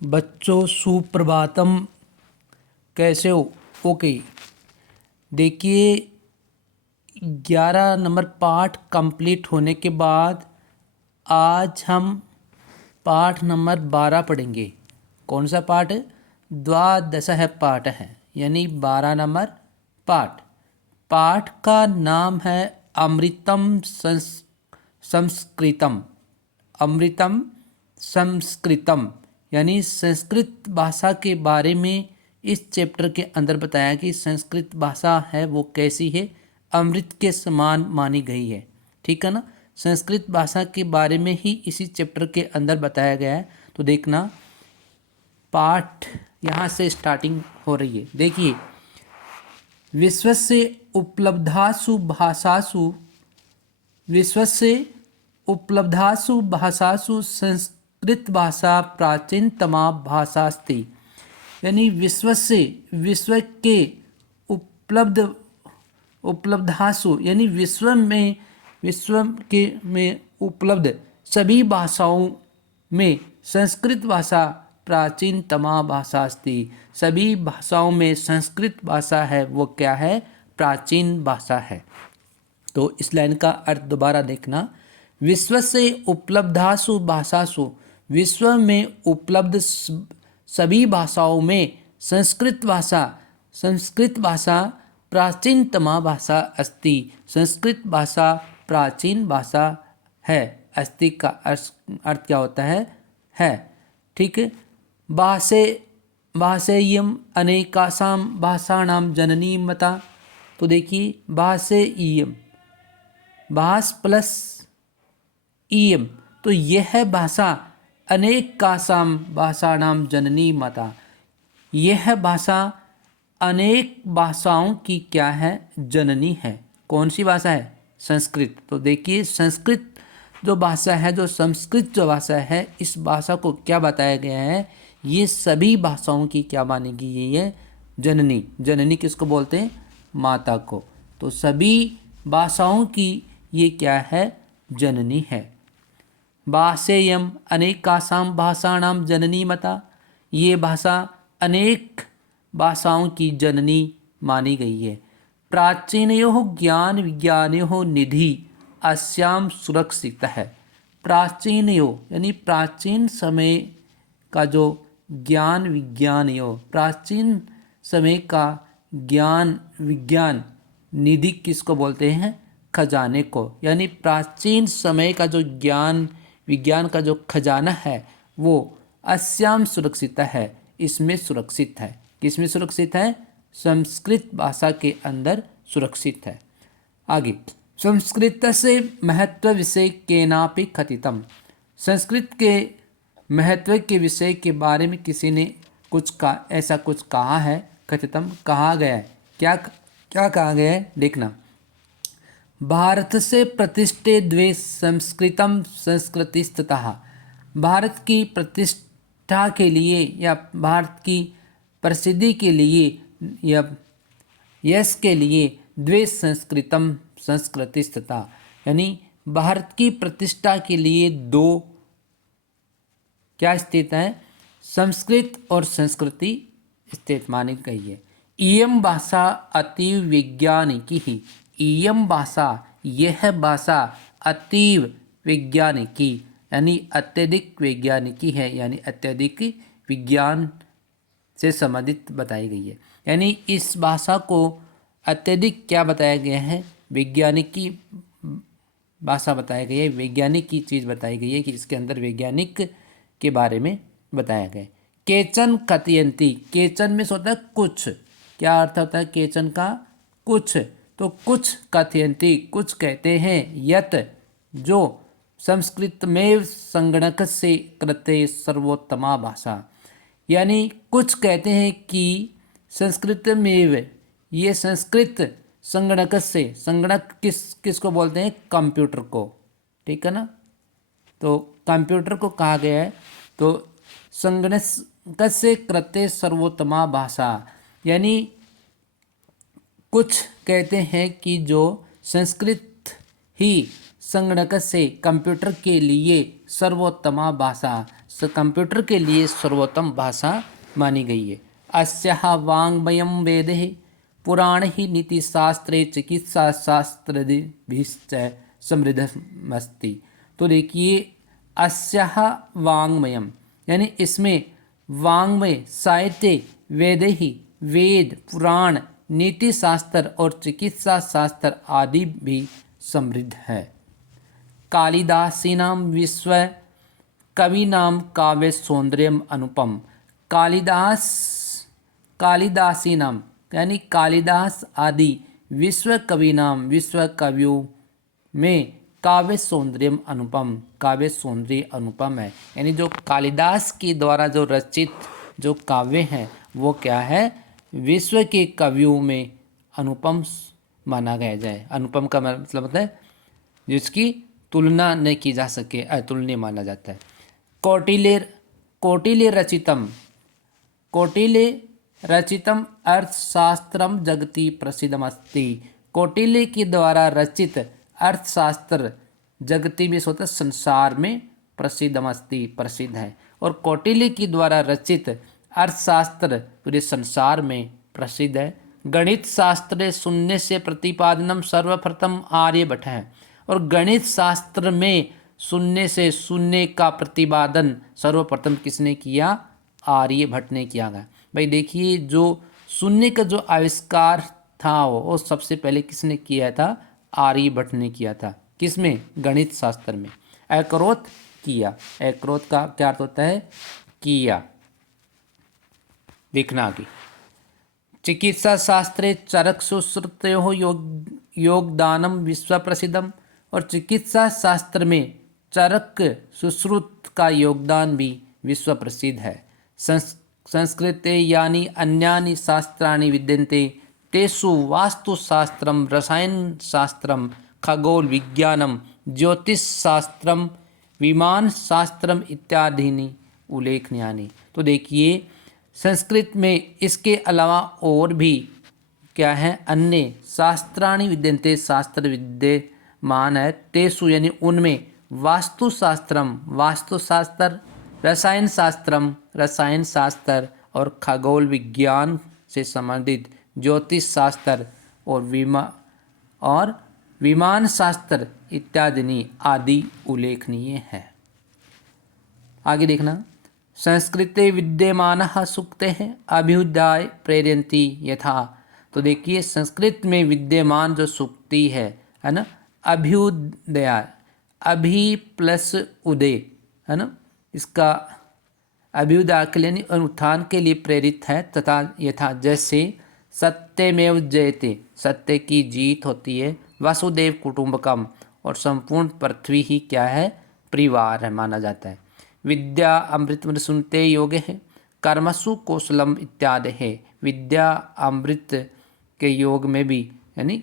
बच्चों सुप्रभातम, कैसे हो? ओके, देखिए 11 नंबर पाठ कंप्लीट होने के बाद आज हम पाठ नंबर 12 पढ़ेंगे। कौन सा पाठ? द्वादशः पाठ है, यानी 12 नंबर पाठ। पाठ का नाम है अमृतम संस्कृतम। अमृतम संस्कृतम यानी संस्कृत भाषा के बारे में इस चैप्टर के अंदर बताया कि संस्कृत भाषा है वो कैसी है, अमृत के समान मानी गई है। ठीक है ना। संस्कृत भाषा के बारे में ही इसी चैप्टर के अंदर बताया गया है। तो देखना, पाठ यहाँ से स्टार्टिंग हो रही है। देखिए, विश्वस्य उपलब्धासु भाषासु संस्कृत भाषा प्राचीनतमा भाषास्ति। यानी विश्व के उपलब्धासु यानी विश्व में उपलब्ध सभी भाषाओं में संस्कृत भाषा प्राचीनतमा भाषास्ति। सभी भाषाओं में संस्कृत भाषा है वो क्या है? प्राचीन भाषा है। तो इस लाइन का अर्थ दोबारा देखना, विश्व से उपलब्धासु भाषासु, विश्व में उपलब्ध सभी भाषाओं में संस्कृत भाषा प्राचीनतमा भाषा अस्ति। संस्कृत भाषा प्राचीन भाषा है। अस्ति का अर्थ क्या होता है? ठीक है। भाषेयम अनेकासां भाषाणां जननी मता। तो देखिए, भाषेयम, भाष प्लस इयम, तो यह भाषा अनेकासां भाषाणां जननी मता। यह भाषा अनेक भाषाओं की क्या है? जननी है। कौन सी भाषा है? संस्कृत। तो देखिए, संस्कृत जो भाषा है, जो संस्कृत जो भाषा है, इस भाषा को क्या बताया गया है? ये सभी भाषाओं की क्या मानी गई है? जननी। जननी किसको बोलते हैं? माता को। तो सभी भाषाओं की ये क्या है? जननी है। भाषेयम अनेकासां भाषाणां जननी मता। ये भाषा अनेक भाषाओं की जननी मानी गई है। प्राचीनयोः ज्ञान विज्ञानयोः निधि अस्याम सुरक्षित है। प्राचीनयोः यानी प्राचीन समय का जो ज्ञान विज्ञानयोः, प्राचीन समय का ज्ञान विज्ञान निधि किसको बोलते हैं? खजाने को। यानी प्राचीन समय का जो ज्ञान विज्ञान का जो खजाना है वो अस्याम सुरक्षित है, इसमें सुरक्षित है। किसमें सुरक्षित है? संस्कृत भाषा के अंदर सुरक्षित है। आगे, संस्कृत से महत्व विषय केनापि कथितम। संस्कृत के महत्व के विषय के बारे में किसी ने ऐसा कुछ कहा है। कथितम, कहा गया है। क्या कहा गया है? देखना, भारत से प्रतिष्ठे द्वे संस्कृतम संस्कृतिस्ततः। भारत की प्रतिष्ठा के लिए या भारत की प्रसिद्धि के लिए या यश के लिए द्वे संस्कृतम संस्कृतिस्ततः, यानी भारत की प्रतिष्ठा के लिए दो क्या स्थित है? संस्कृत और संस्कृति स्थित मानी गई है। इयम भाषा अतीव वैज्ञानिकी ही। इयम भाषा, यह भाषा अतीव वैज्ञानिकी यानी अत्यधिक वैज्ञानिकी है, यानी अत्यधिक विज्ञान से संबंधित बताई गई है। यानी इस भाषा को अत्यधिक क्या बताया गया है? वैज्ञानिकी भाषा बताई गई है। वैज्ञानिक की चीज़ बताई गई है कि इसके अंदर वैज्ञानिक के बारे में बताया गया है। केचन कथयन्ति, केचन में होता है कुछ। क्या अर्थ होता है केचन का? कुछ। तो कुछ कथयन्ति, कुछ कहते हैं, यत जो संस्कृत में संगणक से कृते सर्वोत्तमा भाषा। यानी कुछ कहते हैं कि संस्कृत में, ये संस्कृत संगणक से, संगणक किसको बोलते हैं? कंप्यूटर को। ठीक है ना। तो कंप्यूटर को कहा गया है। तो संगणक से कृते सर्वोत्तमा भाषा, यानी कुछ कहते हैं कि जो संस्कृत ही संगणक से कंप्यूटर के लिए सर्वोत्तमा भाषा, कंप्यूटर के लिए सर्वोत्तम भाषा मानी गई है। अस्याः वाङ्मयं वेदैः पुराणैः नीतिशास्त्रे चिकित्साशास्त्रादिभिश्च समृद्धमस्ति। तो देखिए अस्याः वाङ्मयम यानी इसमें वाङ्मय साहित्य वेदैः वेद पुराण नीति शास्त्र और चिकित्सा शास्त्र आदि भी समृद्ध है। कालिदासीनां विश्व कवीनां काव्य सौंदर्यम अनुपम। कालिदासीनां यानी कालिदास आदि विश्व कवियों में काव्य सौंदर्यम अनुपम, काव्य सौंदर्य अनुपम है। यानी जो कालिदास के द्वारा जो रचित जो काव्य हैं वो क्या है, विश्व के कवियों में अनुपम माना गया जाए। अनुपम का मतलब होता है जिसकी तुलना नहीं की जा सके, अतुलनीय माना जाता है। कौटिल्य रचितम अर्थशास्त्रम जगति प्रसिद्धमस्ति। कौटिल्य के द्वारा रचित अर्थशास्त्र जगति में सोता संसार में प्रसिद्धमस्ति प्रसिद्ध है। और कौटिल्य के द्वारा रचित अर्थशास्त्र पूरे संसार में प्रसिद्ध है। गणित शास्त्र शून्य से प्रतिपादनम सर्वप्रथम आर्यभट्ट है। और गणित शास्त्र में शून्य से शून्य का प्रतिपादन सर्वप्रथम किसने किया, आर्यभट्ट ने किया गया। भाई देखिए जो शून्य का जो आविष्कार था वो सबसे पहले किसने किया था, आर्यभट्ट ने किया था। किसमें, गणित शास्त्र में। अकरोत किया, अकरोत का क्या अर्थ होता है, किया। देखना आगे। चिकित्सा शास्त्रे चरक सुश्रुतयोः योगदानम विश्व प्रसिद्धम। और चिकित्सा शास्त्र में चरक सुश्रुत का योगदान भी विश्व प्रसिद्ध है। संस्कृते यानी अन्यानि शास्त्राणि विद्यन्ते तेषु वास्तुशास्त्रम रसायनशास्त्रम खगोल विज्ञानम ज्योतिषशास्त्रम विमानशास्त्रम इत्यादि उल्लेखनीयानि। तो देखिए संस्कृत में इसके अलावा और भी क्या है, अन्य शास्त्राणि विद्यन्ते शास्त्र विद्यमान है। तेषु यानी उनमें वास्तुशास्त्रम वास्तुशास्त्र, रसायन शास्त्र और खगोल विज्ञान से संबंधित ज्योतिष शास्त्र और विमान शास्त्र इत्यादि आदि उल्लेखनीय है। आगे देखना। संस्कृते विद्यमानः सूक्तयः अभ्युदयाय प्रेरयन्ति यथा। तो देखिए संस्कृत में विद्यमान जो सूक्ति है ना, अभ्युदय, अभि प्लस उदय है ना, इसका अभ्युदय के लिए उत्थान के लिए प्रेरित है। तथा यथा जैसे सत्यमेव जयते, सत्य की जीत होती है। वसुदेव कुटुंबकम, और संपूर्ण पृथ्वी ही क्या है, परिवार है माना जाता है। विद्या अमृत सुनते योग है, कर्मसु कौशलम इत्यादि है। विद्या अमृत के योग में भी यानी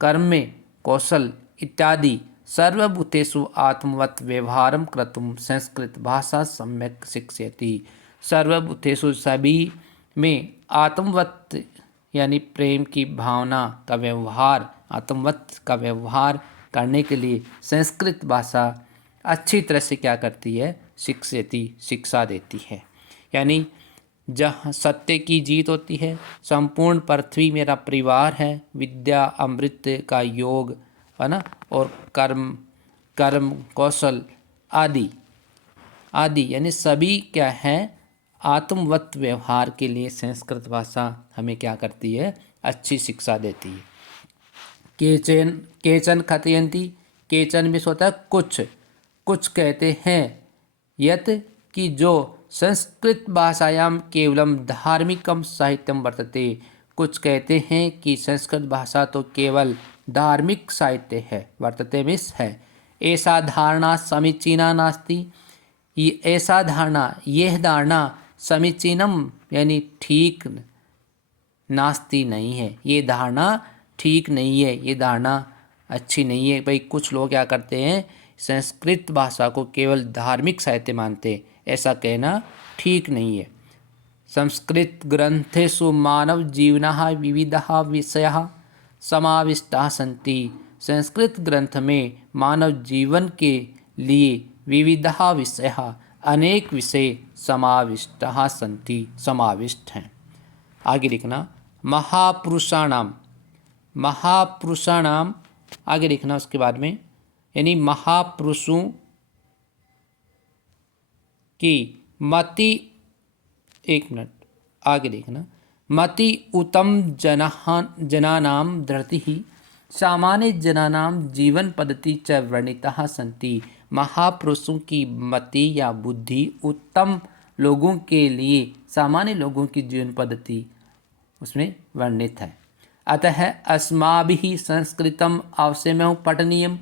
कर्म में कौशल इत्यादि सर्वभूतेषु आत्मवत् व्यवहारम कर्तुं संस्कृत भाषा सम्यक शिक्षयति। सर्वभूतेषु सभी में आत्मवत् यानी प्रेम की भावना का व्यवहार, आत्मवत् का व्यवहार करने के लिए संस्कृत भाषा अच्छी तरह से क्या करती है, शिक्षयति, शिक्षा देती है। यानी जहाँ सत्य की जीत होती है, संपूर्ण पृथ्वी मेरा परिवार है, विद्या अमृत का योग है ना, और कर्म कौशल आदि यानी सभी क्या है, आत्मवत व्यवहार के लिए संस्कृत भाषा हमें क्या करती है, अच्छी शिक्षा देती है। केचन कथयन्ति, केचन में होता है कुछ कहते हैं, यत कि जो संस्कृत भाषायाम केवलम धार्मिकम साहित्यम वर्तते। कुछ कहते हैं कि संस्कृत भाषा तो केवल धार्मिक साहित्य है, वर्तते मिस है। ऐसा धारणा समीचीना नास्ति, ऐसा धारणा, यह धारणा समीचीनम यानी ठीक, नास्ति नहीं है, ये धारणा ठीक नहीं है, ये धारणा अच्छी नहीं है। भाई कुछ लोग क्या करते हैं, संस्कृत भाषा को केवल धार्मिक साहित्य मानते, ऐसा कहना ठीक नहीं है। संस्कृत ग्रंथेषु मानव जीवनः विविधः विषयः समाविष्टाः सन्ति। संस्कृत ग्रंथ में मानव जीवन के लिए विविधा विषयः, अनेक विषय समाविष्टः सन्ति, समाविष्ट हैं। आगे लिखना महापुरुषाणाम, महापुरुषाणाम आगे लिखना उसके बाद में, यानी महापुरुषों की मति, एक मिनट आगे देखना, मति उत्तम जनानां धृतिः, सामान्य जनानां जीवन पद्धति च वर्णिताः सन्ति। महापुरुषों की मति या बुद्धि उत्तम लोगों के लिए सामान्य लोगों की जीवन पद्धति उसमें वर्णित है। अतः अस्माभिः संस्कृतम अवश्यमेव पठनीयम्,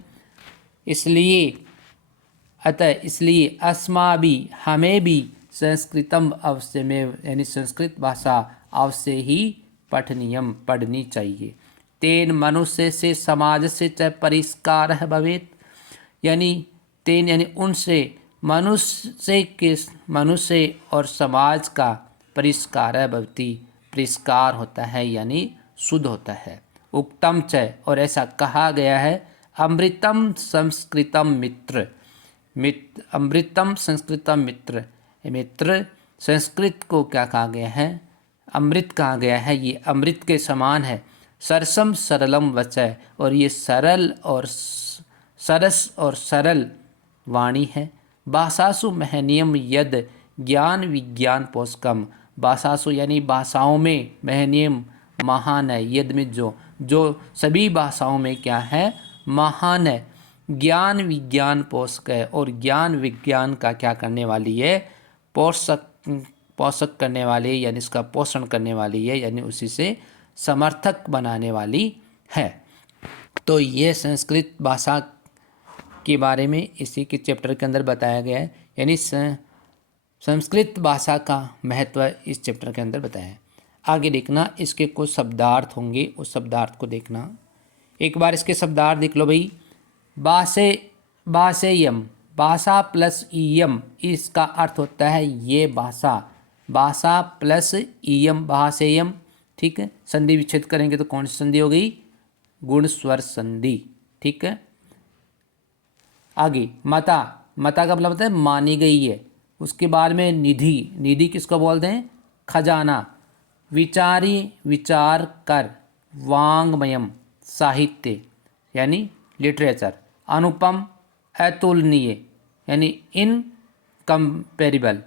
इसलिए अस्माभि हमें भी संस्कृतम अवश्यमेव, यानी संस्कृत भाषा अवश्य ही पठनीयम, पढ़नी चाहिए। तेन मनुष्य से समाज से च परिष्कारः भवेत्, यानी तेन यानी उनसे मनुष्य और समाज का परिष्कारः भवति, परिष्कार होता है यानी शुद्ध होता है। उक्तम च, और ऐसा कहा गया है, अमृतम संस्कृतम मित्र, अमृतम संस्कृतम मित्र, मित्र संस्कृत को क्या कहा गया है, अमृत कहा गया है, ये अमृत के समान है। सरसम सरलम वचय, और ये सरल और सरस और सरल वाणी है। भाषासु महनीयम यद ज्ञान विज्ञान पोषकम, भाषासु यानी भाषाओं में, महनीयम महान है, यद में जो सभी भाषाओं में क्या है, महान है। ज्ञान विज्ञान पोषक है, और ज्ञान विज्ञान का क्या करने वाली है, पोषक करने वाली, यानी इसका पोषण करने वाली है, यानी उसी से समर्थक बनाने वाली है। तो ये संस्कृत भाषा के बारे में इसी के चैप्टर के अंदर बताया गया है, यानी संस्कृत भाषा का महत्व इस चैप्टर के अंदर बताया है। आगे देखना, इसके कुछ शब्दार्थ होंगे, उस शब्दार्थ को देखना। एक बार इसके शब्दार्थ देख लो भाई। भाषेयम, भाषा प्लस ईयम, इसका अर्थ होता है ये भाषा, भाषा प्लस ईयम, भाषेयम, ठीक है। संधि विच्छेद करेंगे तो कौन सी संधि हो गई, गुण स्वर संधि, ठीक है। आगे मता, मता का मतलब होता है मानी गई है। उसके बाद में निधि, निधि किसको बोलते हैं, खजाना। विचारी, विचार कर। वांग्मयम, साहित्य यानी लिटरेचर। अनुपम, अतुलनीय यानी इनकम्पेरेबल,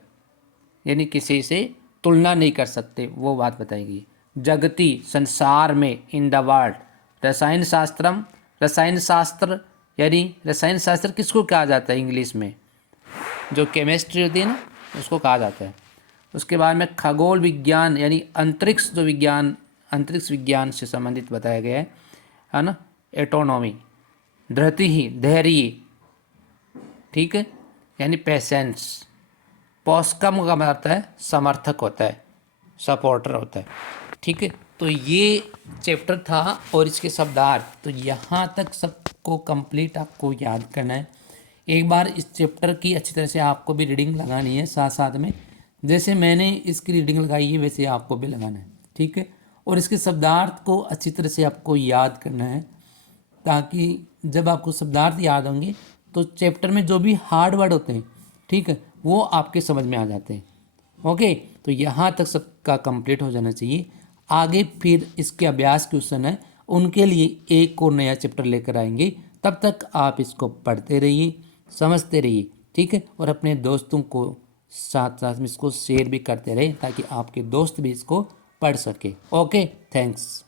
यानी किसी से तुलना नहीं कर सकते, वो बात बताएगी। जगती, संसार में, इन द वर्ल्ड। रसायन शास्त्रम, रसायन शास्त्र, यानी रसायन शास्त्र किसको कहा जाता है इंग्लिश में, जो केमिस्ट्री होती है ना, उसको कहा जाता है। उसके बाद में खगोल विज्ञान, यानी अंतरिक्ष, जो विज्ञान, अंतरिक्ष विज्ञान से संबंधित बताया गया है ना। एटोनॉमी। धृति ही, धैर्य, ठीक है, यानी पेशेंस। पौष्कम का मतलब है समर्थक होता है, सपोर्टर होता है, ठीक है। तो ये चैप्टर था और इसके शब्दार्थ, तो यहाँ तक सबको कंप्लीट आपको याद करना है। एक बार इस चैप्टर की अच्छी तरह से आपको भी रीडिंग लगानी है, साथ साथ में जैसे मैंने इसकी रीडिंग लगाई है वैसे आपको भी लगाना है, ठीक है। और इसके शब्दार्थ को अच्छी तरह से आपको याद करना है, ताकि जब आपको शब्दार्थ याद होंगे तो चैप्टर में जो भी हार्ड वर्ड होते हैं, ठीक है, वो आपके समझ में आ जाते हैं। ओके, तो यहाँ तक सबका कंप्लीट हो जाना चाहिए। आगे फिर इसके अभ्यास क्वेश्चन है, उनके लिए एक और नया चैप्टर लेकर आएंगे। तब तक आप इसको पढ़ते रहिए, समझते रहिए, ठीक है। और अपने दोस्तों को साथ साथ में इसको शेयर भी करते रहे, ताकि आपके दोस्त भी इसको पढ़ सके। Okay, thanks.